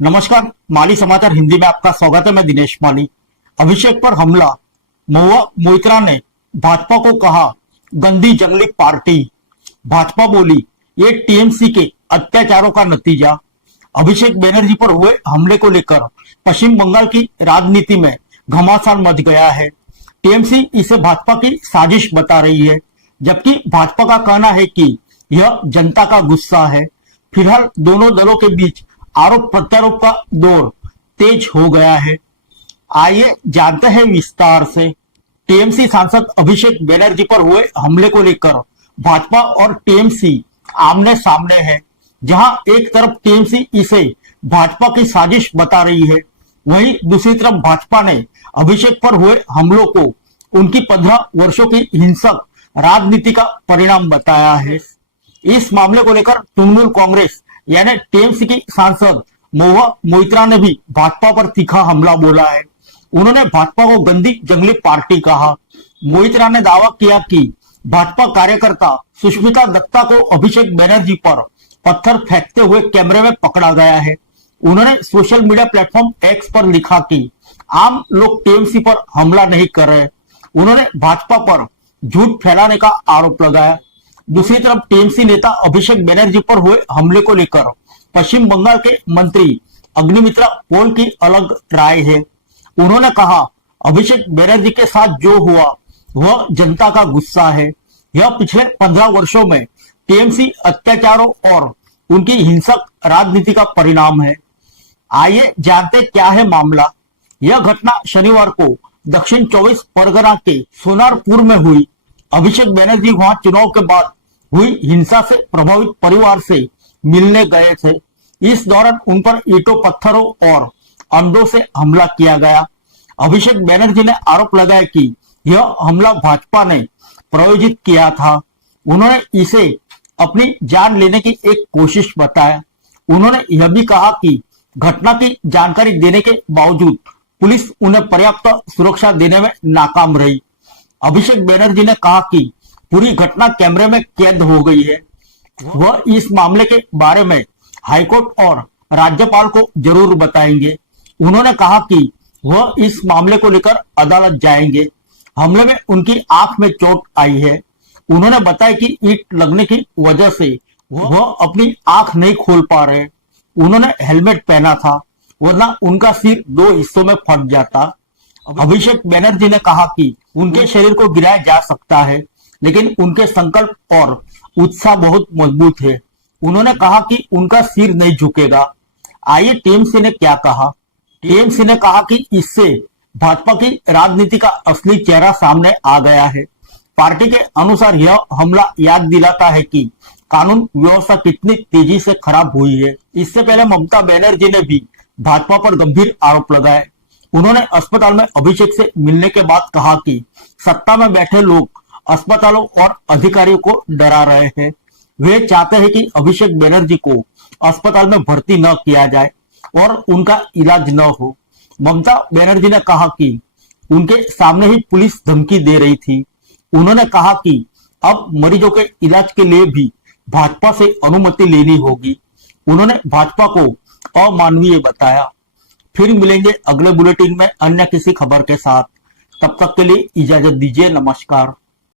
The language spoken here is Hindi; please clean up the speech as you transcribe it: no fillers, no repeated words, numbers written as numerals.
नमस्कार, माली समाचार हिंदी में आपका स्वागत है। मैं दिनेश माली। अभिषेक पर हमला, महुआ मोइत्रा ने भाजपा को कहा गंदी जंगली पार्टी। भाजपा बोली ये टीएमसी के अत्याचारों का नतीजा। अभिषेक बनर्जी पर हुए हमले को लेकर पश्चिम बंगाल की राजनीति में घमासान मच गया है। टीएमसी इसे भाजपा की साजिश बता रही है, जबकि भाजपा का कहना है कि यह जनता का गुस्सा है। फिलहाल दोनों दलों के बीच आरोप प्रत्यारोप का दौर तेज हो गया है। आइए जानते हैं विस्तार से। टीएमसी सांसद अभिषेक बनर्जी पर हुए हमले को लेकर भाजपा और टीएमसी आमने सामने है। जहां एक तरफ टीएमसी इसे भाजपा की साजिश बता रही है, वहीं दूसरी तरफ भाजपा ने अभिषेक पर हुए हमलों को उनकी 15 वर्षों की हिंसक राजनीति का परिणाम बताया है। इस मामले को लेकर तृणमूल कांग्रेस यानी टीएमसी की सांसद महुआ मोइत्रा ने भी भाजपा पर तीखा हमला बोला है। उन्होंने भाजपा को गंदी जंगली पार्टी कहा। मोइत्रा ने दावा किया कि भाजपा कार्यकर्ता सुष्मिता दत्ता को अभिषेक बनर्जी पर पत्थर फेंकते हुए कैमरे में पकड़ा गया है। उन्होंने सोशल मीडिया प्लेटफॉर्म एक्स पर लिखा कि आम लोग टीएमसी पर हमला नहीं कर रहे। उन्होंने भाजपा पर झूठ फैलाने का आरोप लगाया। दूसरी तरफ टीएमसी नेता अभिषेक बनर्जी पर हुए हमले को लेकर पश्चिम बंगाल के मंत्री अग्निमित्रा पोल की अलग राय है। उन्होंने कहा अभिषेक बनर्जी के साथ जो हुआ वह जनता का गुस्सा है। यह पिछले 15 वर्षों में टीएमसी अत्याचारों और उनकी हिंसक राजनीति का परिणाम है। आइए जानते क्या है मामला। यह घटना शनिवार को दक्षिण 24 परगना के सोनारपुर में हुई। अभिषेक बनर्जी वहां चुनाव के बाद हुई हिंसा से प्रभावित परिवार से मिलने गए थे। इस दौरान उन पर ईंटों, पत्थरों और अंडों से हमला किया गया। अभिषेक बनर्जी ने आरोप लगाया कि यह हमला भाजपा ने प्रायोजित किया था। उन्होंने इसे अपनी जान लेने की एक कोशिश बताया। उन्होंने यह भी कहा कि घटना की जानकारी देने के बावजूद पुलिस उन्हें पर्याप्त सुरक्षा देने में नाकाम रही। अभिषेक बनर्जी ने कहा कि पूरी घटना कैमरे में कैद हो गई है। वह इस मामले के बारे में हाईकोर्ट और राज्यपाल को जरूर बताएंगे। उन्होंने कहा कि वह इस मामले को लेकर अदालत जाएंगे। हमले में उनकी आंख में चोट आई है। उन्होंने बताया कि ईंट लगने की वजह से वह अपनी आंख नहीं खोल पा रहे। उन्होंने हेलमेट पहना था, वरना उनका सिर 2 हिस्सों में फट जाता। अभिषेक बनर्जी ने कहा कि उनके शरीर को गिराया जा सकता है, लेकिन उनके संकल्प और उत्साह बहुत मजबूत है। उन्होंने कहा कि उनका सिर नहीं झुकेगा। आइए टीएमसी ने क्या कहा। टीएमसी ने कहा कि इससे भाजपा की राजनीति का असली चेहरा सामने आ गया है। पार्टी के अनुसार यह हमला याद दिलाता है कि कानून व्यवस्था कितनी तेजी से खराब हुई है। इससे पहले ममता बनर्जी ने भी भाजपा पर गंभीर आरोप लगाए। उन्होंने अस्पताल में अभिषेक से मिलने के बाद कहा कि सत्ता में बैठे लोग अस्पतालों और अधिकारियों को डरा रहे हैं। वे चाहते हैं कि अभिषेक बनर्जी को अस्पताल में भर्ती न किया जाए और उनका इलाज न हो। ममता बनर्जी ने कहा कि उनके सामने ही पुलिस धमकी दे रही थी। उन्होंने कहा कि अब मरीजों के इलाज के लिए भी भाजपा से अनुमति लेनी होगी। उन्होंने भाजपा को अमानवीय बताया। फिर मिलेंगे अगले बुलेटिन में अन्य किसी खबर के साथ। तब तक के लिए इजाजत दीजिए। नमस्कार।